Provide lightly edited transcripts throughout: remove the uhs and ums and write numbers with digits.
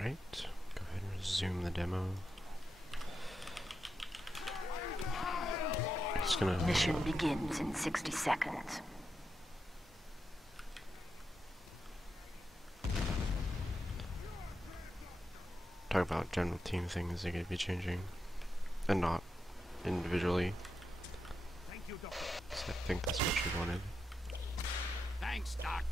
Alright, go ahead and resume the demo. Just gonna Mission begins in 60 seconds. talk about general team things that could be changing, and not individually. Thank you, Doctor. So I think that's what you wanted. Thanks, Doc.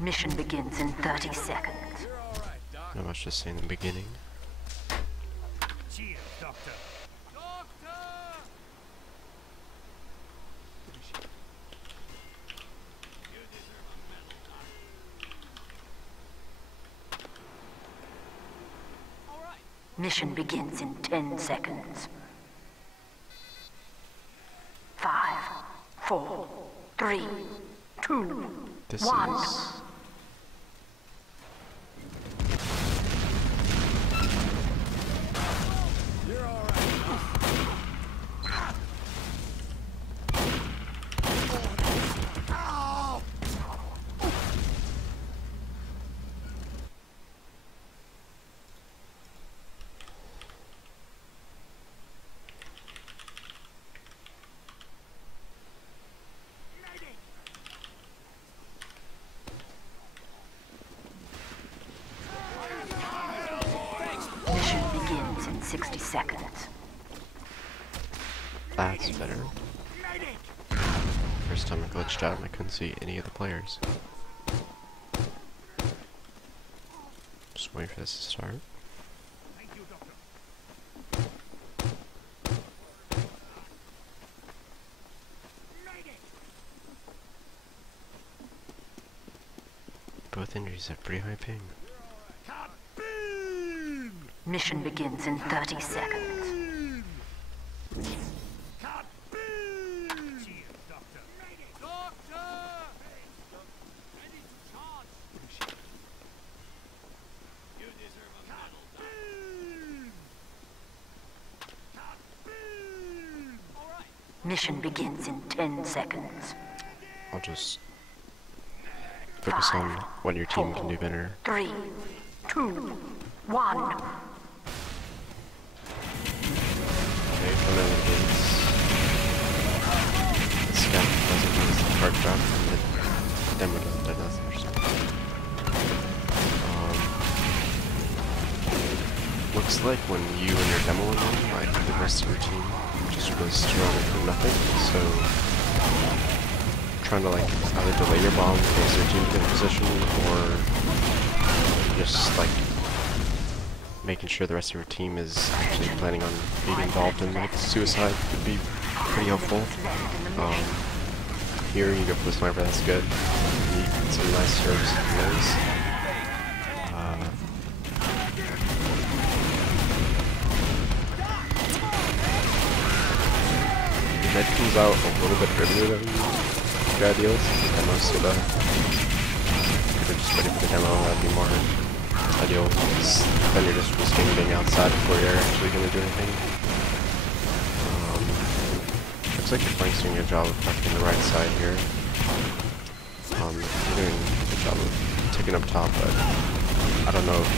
Mission begins in 30 seconds. You're all right, Doc. Not much to say in the beginning. Cheers, Doctor. Doctor! You deserve a medal, Doc. All right. Mission begins in 10 seconds. 5, 4, 3, 2, This 1. is... You're all right. Ow! Mission begins in 60 seconds. That's better. First time I glitched out and I couldn't see any of the players. Just wait for this to start. Thank you, Doctor. Both injuries have pretty high ping. Kaboom! Mission begins in 30 seconds. Kaboom! Cheers, Doctor. Doctor! Ready to charge. You deserve a medal, Doc. Kaboom! All right. Mission begins in 10 seconds. I'll just focus on what your team can do better. 3, 2, 1. Okay, come out of the gates. The scout doesn't use the card drop, and the demo doesn't do nothing or something. Looks like when you and your demo went on, like the rest of your team just was surrounded for nothing, so trying to like either delay your bomb, force your team to get in position, or just like making sure the rest of your team is actually planning on being involved in like suicide would be pretty helpful. Here you go for the sniper, that's good. You get some nice serves and those. The med comes out a little bit earlier than the ideal. Demo, so that if you're just ready for the demo, that'd be more ideal, because then you're just risking being outside before you're actually going to do anything. Looks like you're playing doing a good job of protecting the right side here. You're doing a good job of taking up top, but I don't know if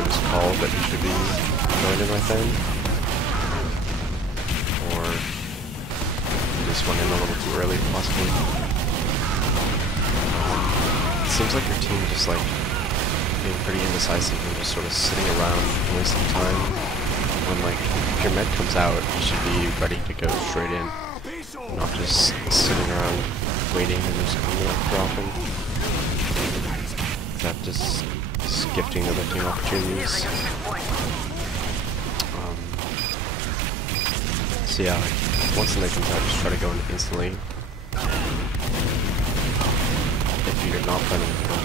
it was called that you should be going in right then, or you just went in a little too early, possibly. It seems like your team just like being pretty indecisive and just sort of sitting around and wasting time. When like if your med comes out, you should be ready to go straight in, not just sitting around waiting and there's something like dropping. That just is gifting other team opportunities. So yeah, like, once the med comes out, just try to go in instantly. If you're not planning to go,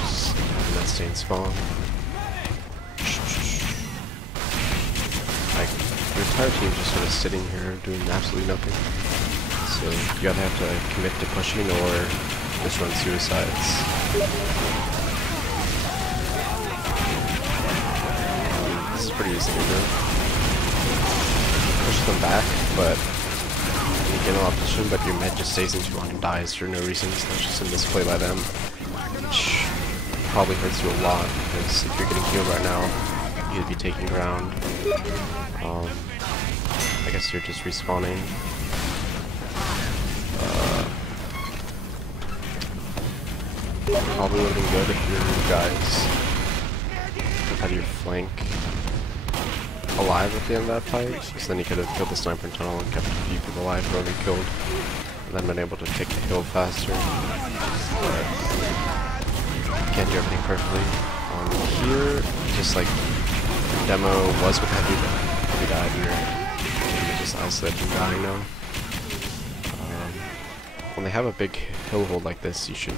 just let that stay in spawn. Like, your entire team's just sort of sitting here doing absolutely nothing. So you either have to commit to pushing or just run suicides. This is pretty easy to do. push them back, but you get a lot of position, but your med just stays in too long and dies for no reason, so that's just a misplay by them, which probably hurts you a lot, because if you're getting healed right now, you'd be taking ground. I guess you're just respawning. Probably would have been good if your guys had your flank alive at the end of that fight, because then you could have killed the sniper in tunnel and kept a few people alive whoever you killed, and then been able to take the hill faster. But can't do everything perfectly. Here, just like the demo was with heavy dive, you're just isolated from dying now. When they have a big hill hold like this, you should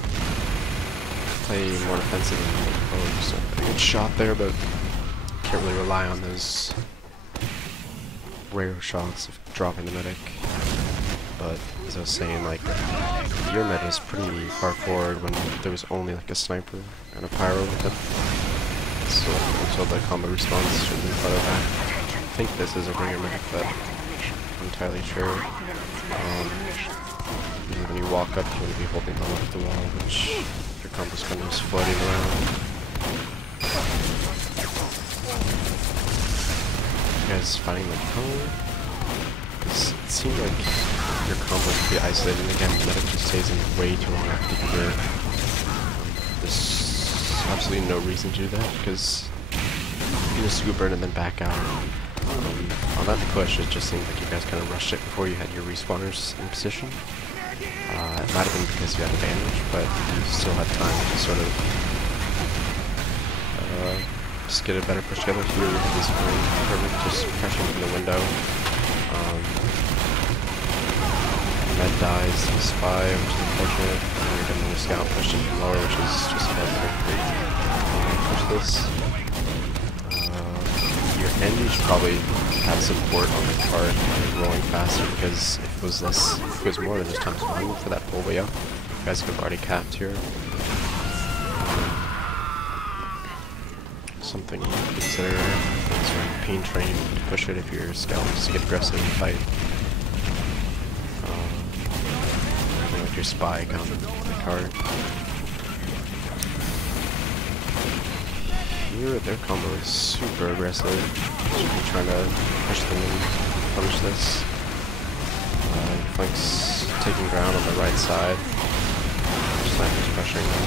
play more defensive and just a good shot there, but can't really rely on those rare shots of dropping the medic. But as I was saying, like, your med was pretty far forward when there was only like a sniper and a pyro with it. So until the combo response should be farther back. I think this is a ringer medic, but I'm entirely sure. When you walk up, you want to be holding the left wall, which your combo's kind of just floating around. You guys fighting like hell? Because it seemed like your combo could be isolated, and again, the medic just stays in way too long after you. There's absolutely no reason to do that, because you just scoop burn and then back out. On that push, it just seemed like you guys kind of rushed it before you had your respawners in position. It might have been because you had advantage, but you still had time to sort of just get a better push together. Here we have this very perfect, just pressuring from the window. Med dies to the spy, which is unfortunate. And we're getting the scout pushed in from lower, which is just about great. Push this. Your end you should probably have support on the cart and rolling faster, because if it was less, if it was more than just times 1 for that whole way up, you guys could have already capped here. Something you can consider is running pain train to push it if your scout wants to get aggressive in the fight. Let your spy come to the cart. Here, their combo is super aggressive. Should be trying to push them and punish this. Flank's taking ground on the right side. Sniper's pressuring them.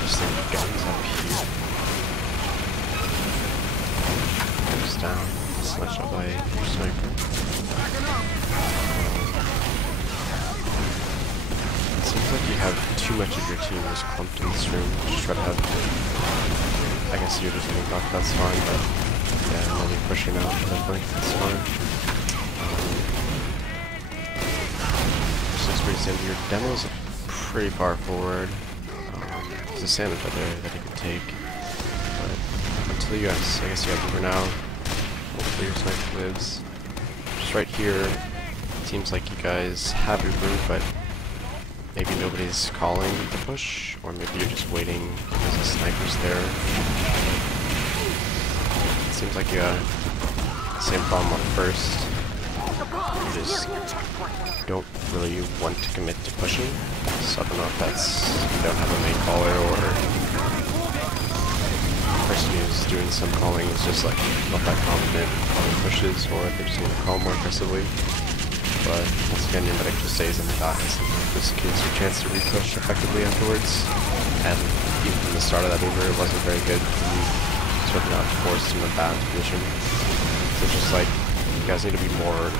Just think guns up here. Goes down. Slashed out by your sniper. Seems like you have too much of your team just clumped in this room. Just try to have, I guess you're just getting buffed, that's fine, but yeah, and then you're pushing out for that flank, that's fine. This looks pretty simple. Your demo's pretty far forward. There's a sandwich out there that you can take, but until you guys, I guess you have over now. Hopefully your sniper lives. Just right here, it seems like you guys have your group, but maybe nobody's calling the push, or maybe you're just waiting because the sniper's there. It seems like you got the same problem on first. You just don't really want to commit to pushing. So I don't know if that's, you don't have a main caller, or the person who's doing some calling is just like not that confident calling pushes, or they just want to call more aggressively. But once again, your medic just stays in the dies, and this gives you a chance to re-push effectively afterwards. And even from the start of that Uber, it wasn't very good. You sort of got forced in a bad position. So it's just like, you guys need to be more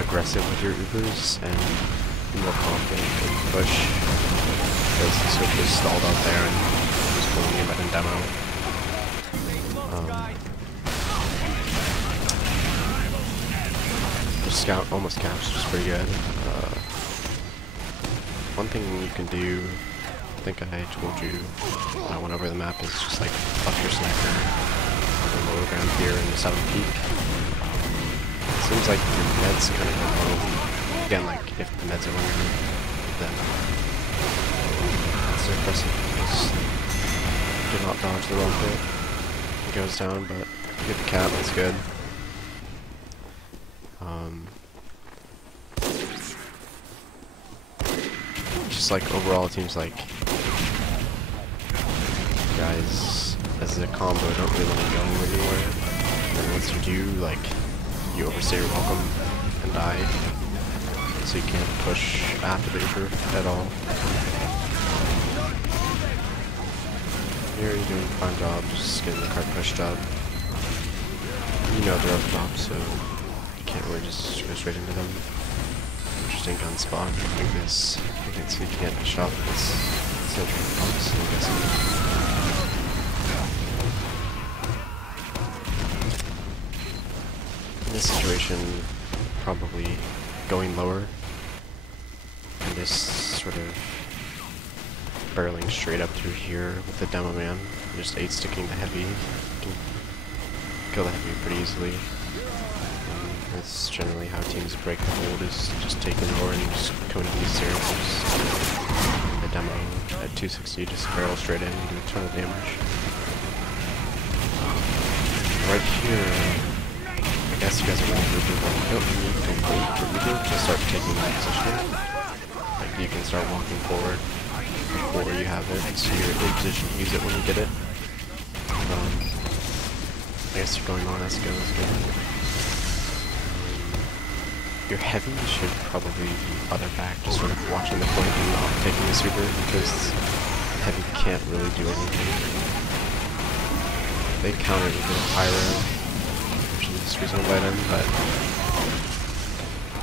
aggressive with your Ubers and be more confident in push, because you sort of just stalled out there and just pulling your med in demo. Scout almost caps, which is pretty good. One thing you can do, I think I told you when I went over the map, is just like buff your sniper on the lower ground here in the 7th peak. It seems like your meds kind of go low. Again, like if the meds are running, then it's impressive. Just do not dodge the wrong hit. It goes down, but Get the cat, that's good. Just like overall, it seems like guys, as a combo, don't really want to go anywhere. And once you do, like, you overstay your welcome and die. So you can't push after the Uber at all. Here you're doing a fine job, just getting the cart pushed up. You know they're up top, so you can't really just go straight into them. Interesting gun spot like this. You can see you can't shot this central box, I'm guessing. In this situation, probably going lower and just sort of barreling straight up through here with the demo man, just 8 sticking the heavy. You can kill the heavy pretty easily. That's generally how teams break the hold, is just taking lower and just coming to these circles. The demo at 260 just barrel straight in and do a ton of damage. Right here, I guess you guys are going to do one. You don't need to wait for Uber to start taking that position. Like, you can start walking forward before you have it, so you're in position to use it when you get it. I guess you're going on as go, that's good. Your heavy should probably be other back, just sort of watching the point and not taking the super, because heavy can't really do anything. They counter with a pyro, which is reasonable by them, but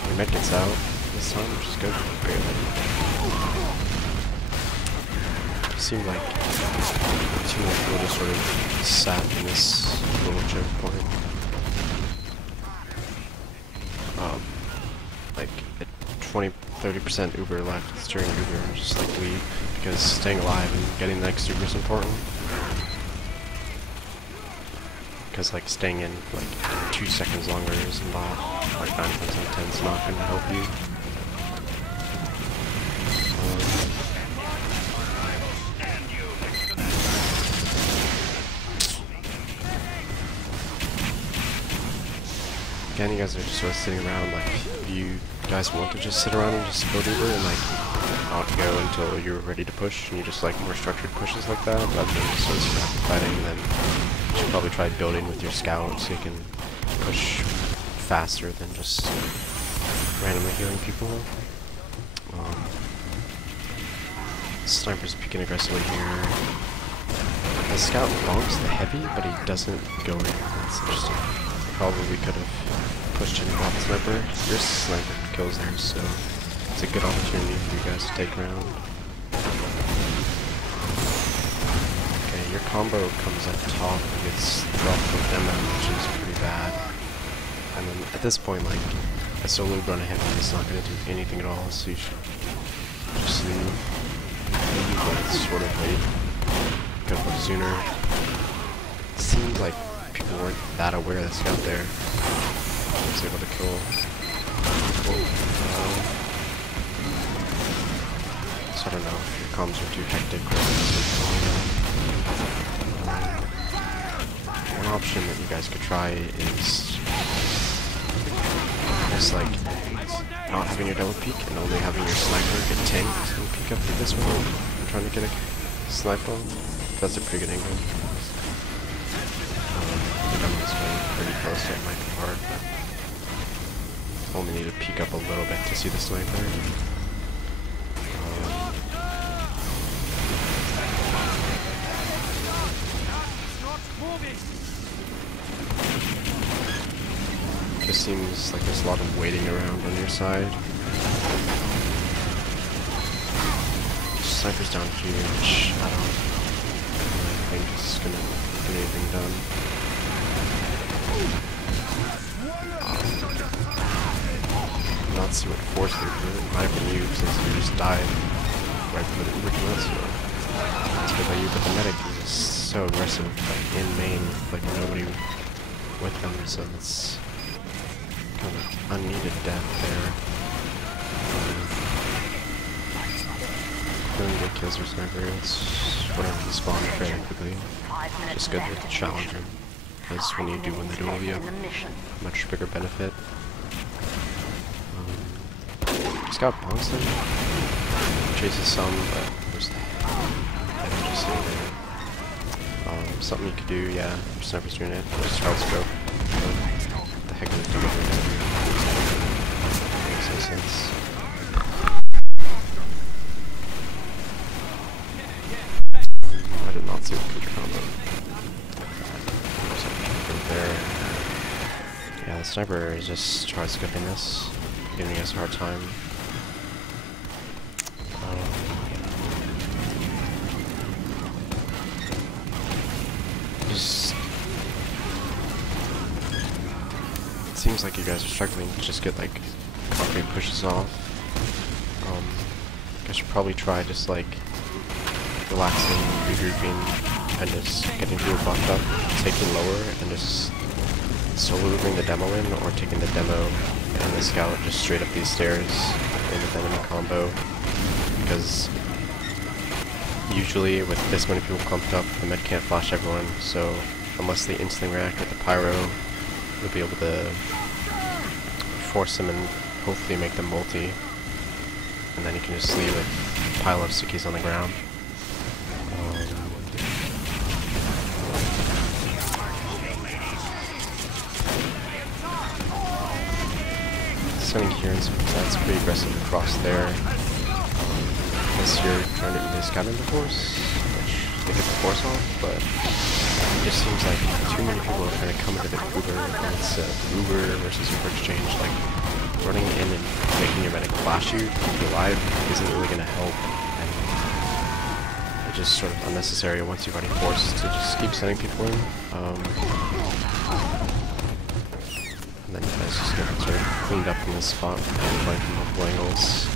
your mech gets out this time, which is good, barely. It seemed like 2 more people just sort of sat in this little choke point. Like at 20-30% Uber left during Uber, just like leave, because staying alive and getting the next Uber is important. Because like staying in like 2 seconds longer is not, like 9 times out of 10 is not going to help you. Again, you guys are just sort of sitting around, like, if you guys want to just sit around and just build Uber and, like, not go until you're ready to push, and you just like more structured pushes like that, rather than just sort of rapid fighting, then you should probably try building with your scout so you can push faster than just randomly healing people. Sniper's peeking aggressively here. The scout bonks the heavy, but he doesn't go in. That's interesting. Probably could have pushed in off the sniper. Your sniper kills there, so it's a good opportunity for you guys to take ground. Okay, your combo comes up top and gets dropped with demo, which is pretty bad. And then at this point, like, a solo run ahead is not going to do anything at all, so you should just leave. But sort of late. Could have left sooner. It seemed like people weren't that aware of the scout there. I was able to kill. So I don't know if your comms are too hectic or one option that you guys could try is just like not having your double peek and only having your sniper get tanked and peek up through this one. I'm trying to get a snipe on. That's a pretty good angle. I'm just getting pretty close, so it might be hard, but only need to peek up a little bit to see the sniper. Just seems like there's a lot of waiting around on your side. Sniper's down huge. I don't think it's gonna get anything done. Not see what force they're doing. It might have been you since you just died right before the Uber came out, so it's good by you, but the medic is just so aggressive, like in main, like nobody with them, so it's kind of unneeded death there. Really good kills for sniper, it's whatever, he spawned fairly quickly. Just good with the challenger. because when you do win the duel, you have a much bigger benefit. Scout bonks him, chases some, but there's just sitting there. Something you could do, yeah, sniper's doing it, just telescope. What the heck is it doing right now? Makes no sense. I did not see what could combo. There. Yeah, the sniper is just telescoping this, giving us a hard time. It seems like you guys are struggling to just get like concrete pushes off. I should probably try just like relaxing, regrouping, and just getting people buffed up, taking lower, and just solo moving the demo in, or taking the demo and the scout just straight up these stairs in the enemy combo. Because usually with this many people clumped up, the med can't flash everyone, so unless they instantly react with the pyro, you'll be able to force them and hopefully make them multi. And then you can just leave a pile of stickies on the ground. Sending Kieran's, that's pretty aggressive across there. Unless you're trying to do this scout into force, which they get the force off, but it just seems like too many people are trying to come into the Uber, and it's Uber versus Uber exchange. Like, running in and making your medic flash you to keep you alive isn't really going to help, and it's just sort of unnecessary once you've already forced to just keep sending people in. And then you guys just get sort of cleaned up in this spot and playing from multiple angles.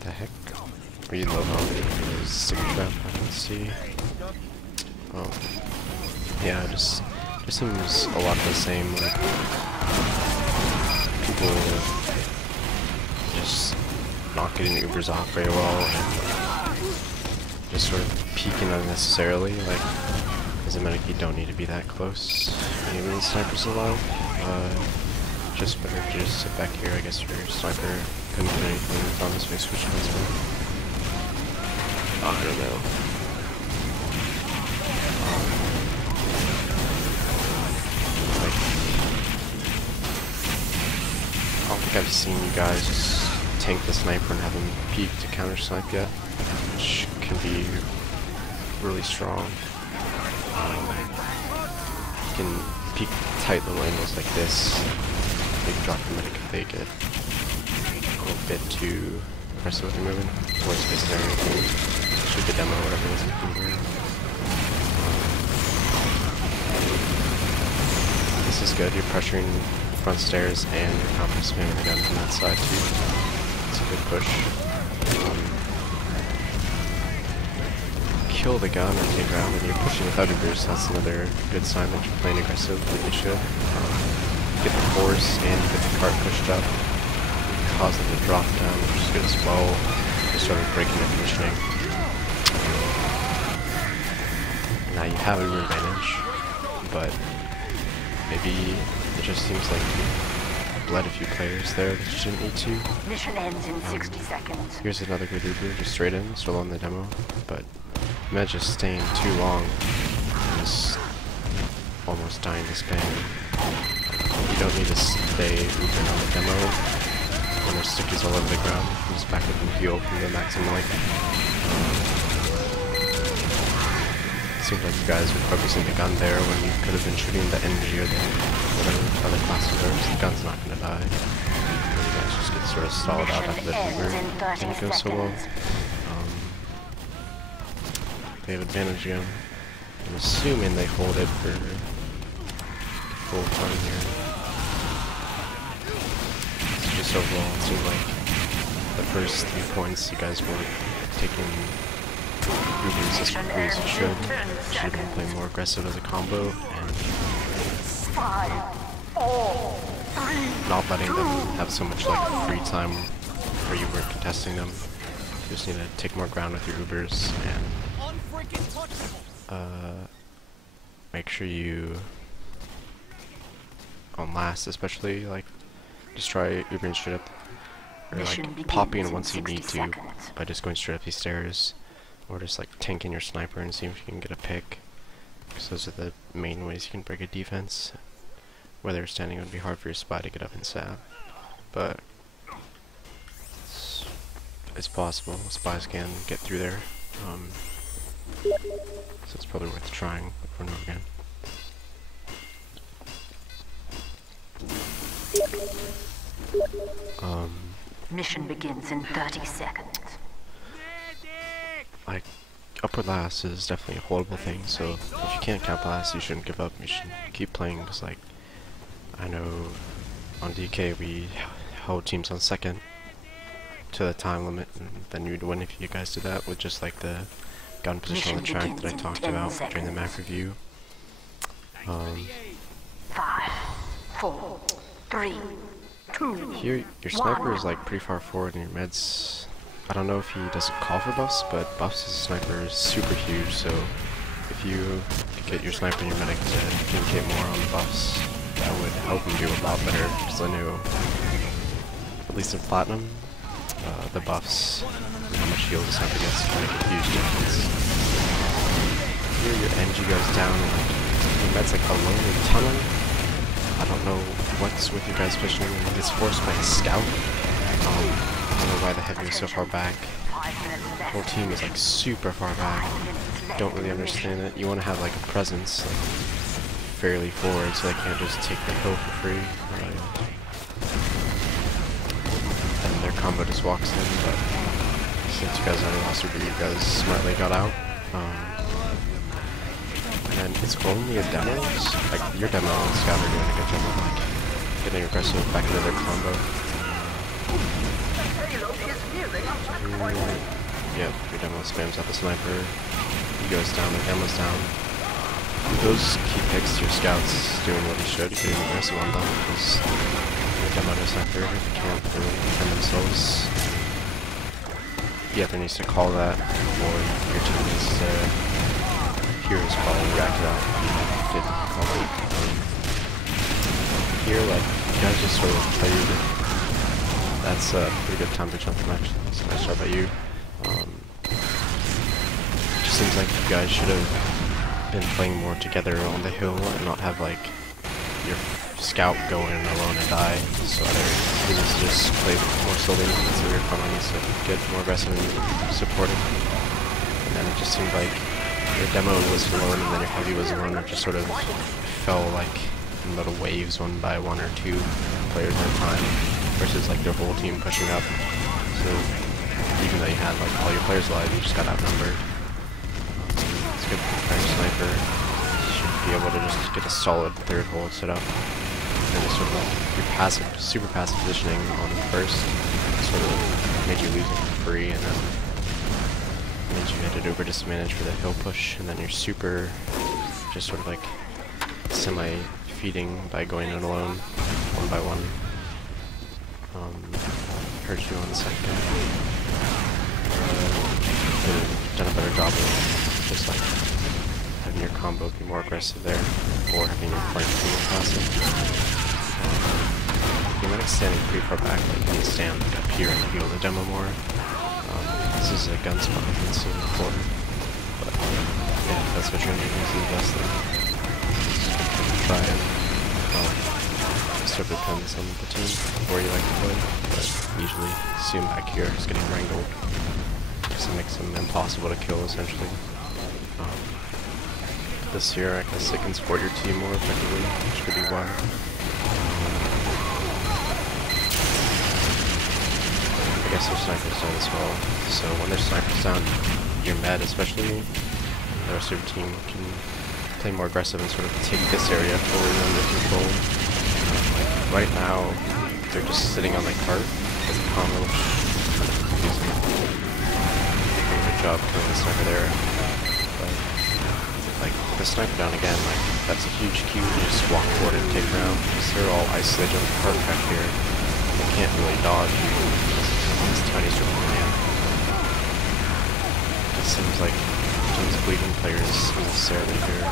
The heck? Are you low health? Is sticker trap? I can see. Yeah, it just seems a lot the same. Like people just not getting the Ubers off very well, and just sort of peeking unnecessarily. Like, as a medic, you don't need to be that close. Even the sniper's alive. Just better to just sit back here. I guess your sniper couldn't do anything on his face, which was I don't know. I don't think I've seen you guys just tank the sniper and have him peek to counter snipe yet, which can be really strong. You can peek tight little angles like this. They can drop the medic if they get a little bit too aggressive with their movement. Worst case scenario, you can shoot the demo or whatever it is in here. This is good. You're pressuring front stairs and you're confident spamming the gun from that side too. It's a good push. Kill the gun and take ground, and you're pushing without your burst. That's another good sign that you're playing aggressive, like you should. Get the force and get the cart pushed up. Cause them to drop down, which is good as well. Just sort of breaking the conditioning. Now you have a rear advantage, but maybe it just seems like you bled a few players there that you didn't need to. Mission ends in 60 seconds. Here's another good Uber, just straight in, still on the demo, but imagine just staying too long and just almost dying to spam. You don't need to stay Ubering on the demo when there's stickies all over the ground. You can just back up and heal from the maximum life. Seems like you guys were focusing the gun there when you could have been shooting the energy or the whatever other class deserves. The gun's not gonna die. And you guys just get sort of stalled out after the Uber and it goes so well. They have advantage again. I'm assuming they hold it for full time here. It's just overall, it seems like the first 3 points you guys were taking Ubers as quickly as you should. You should have been playing more aggressive as a combo and not letting them have so much like free time where you were contesting them. You just need to take more ground with your Ubers and make sure you on last, especially like just try Ubering straight up or like popping once you need to by just going straight up these stairs, or just like tanking your sniper and see if you can get a pick, because those are the main ways you can break a defense. Whether you're standing, it would be hard for your spy to get up and stab, but it's possible. Spies can get through there, so it's probably worth trying over and over again. Mission begins in 30 seconds. Like, upward last is definitely a horrible thing, so if you can't cap last, you shouldn't give up. You should keep playing, because like, I know on DK we held teams on second to the time limit, and then you'd win if you guys did that with just like the gun position on the track that I talked about during the map review. 5, 4, 3, 2. Here, your sniper is like pretty far forward, and your meds, I don't know if he doesn't call for buffs, but buffs as a sniper is super huge, so if you could get your sniper and your medic to communicate more on the buffs, that would help him do a lot better, because I know, at least in Platinum, the buffs, and how much heal the sniper gets can make a huge difference. Here your NG goes down, and like, your med's like alone in tunnel. I don't know what's with your guys' positioning, and he gets forced by a scout. I don't know why the heavy is so far back. The whole team is like super far back. Don't really understand it. You want to have like a presence like, fairly forward, so they can't just take the hill for free. And their combo just walks in, but since you guys already lost, you guys smartly got out. And it's only a demo. Like your demo and Scout are doing a good job of like getting aggressive back into their combo. Yep, your demo spams out the sniper. He goes down, the demo's down. Those key picks, your Scout's doing what he should, getting aggressive on them, because your demo and sniper, if they can't really defend themselves, he either needs to call that, or your team needs to hear his call and react to that. He didn't call it. Here, like, you guys just sort of played. That's a pretty good time to jump him, actually. So nice job by you. It just seems like you guys should have been playing more together on the hill and not have, like, your scout go in alone and die. So either he needs to just play more slowly, so your front line needs to get more aggressive and supportive. And then it just seemed like your demo was alone and then your heavy was alone. It just sort of fell like in little waves, one by one or two players at a time, versus like their whole team pushing up. So even though you had like all your players alive, you just got outnumbered. It's good for your sniper. You should be able to just get a solid third hold set up. And just sort of like your passive, super passive positioning on first sort of made you lose it for free, and then means you had to over disadvantage for the hill push, and then your super just sort of like semi-feeding by going in alone, one by one. Heard you on the second. Could have done a better job of just like having your combo be more aggressive there, or having your flank be more passive. Your medic's standing pretty far back, like you need to stand like up here and heal the demo more. This is a gun spot I've been seeing before, but yeah, that's what you're going to do, this is the best thing. Try it. It sort of depends on the team, where you like to play, but usually see him back here just getting wrangled, because it makes him impossible to kill essentially. This year I guess it can support your team more effectively, which could be why. I guess their sniper's down as well, so when their sniper's down, your med especially, the rest of your team can play more aggressive and sort of take this area fully under control. Like right now, they're just sitting on the cart with the combo, which is kind of confusing. Doing a good job killing the sniper there, but like the sniper down again, like that's a huge cue to just walk forward and take ground, because they're all isolated on the cart back here. They can't really dodge this tiny strip of land. seems like team's bleeding players unnecessarily here.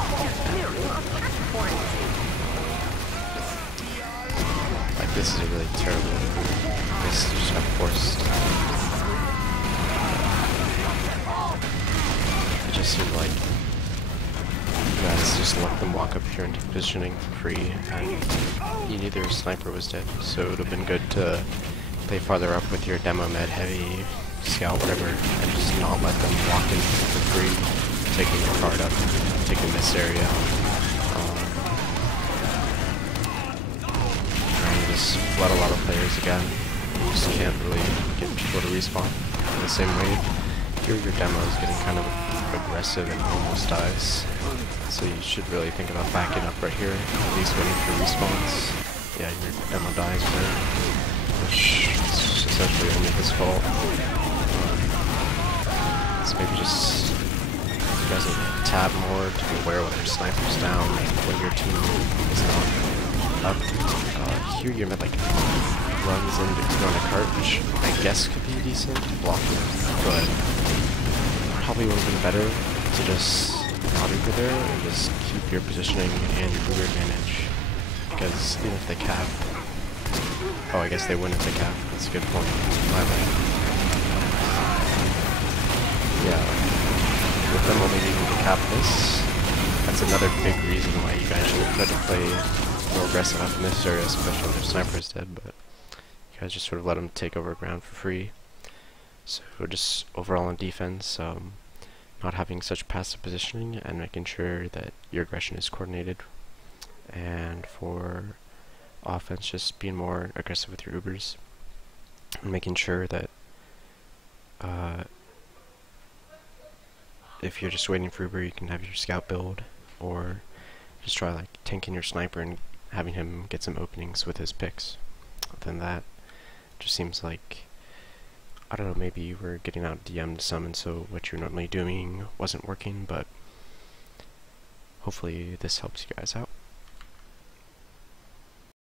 Like, this is a really terrible move. This just got forced. It just seemed like you guys just let them walk up here into positioning for free, and you knew their sniper was dead, so it would have been good to play farther up with your demo med, heavy, scout, whatever, and just not let them walk in for free, taking the card up, taking this area. And just flood a lot of players again. You just can't really get people to respawn in the same way. Here your demo is getting kind of aggressive and almost dies. So you should really think about backing up right here, at least waiting for respawns. Yeah, your demo dies there, which is essentially only his fault. So maybe just you guys need to tab more to be aware when your sniper's down, when your team is not up. Here your mid like runs into on a cart, which I guess could be decent to block it, but probably would have been better to just not Uber there and just keep your positioning and your Uber advantage. Because even if they cap, oh, I guess they win if they cap. That's a good point. My bad. Yeah, with them only needing to cap this, that's another big reason why you guys should have tried to play more aggressive up in this area, especially when their sniper is dead, but you guys just sort of let them take over ground for free. So just overall on defense, not having such passive positioning and making sure that your aggression is coordinated, and for offense just being more aggressive with your Ubers and making sure that if you're just waiting for Uber, you can have your scout build, or just try like tanking your sniper and having him get some openings with his picks. Other than that, it just seems like, I don't know, maybe you were getting out DM'd some and so what you're normally doing wasn't working, but hopefully this helps you guys out.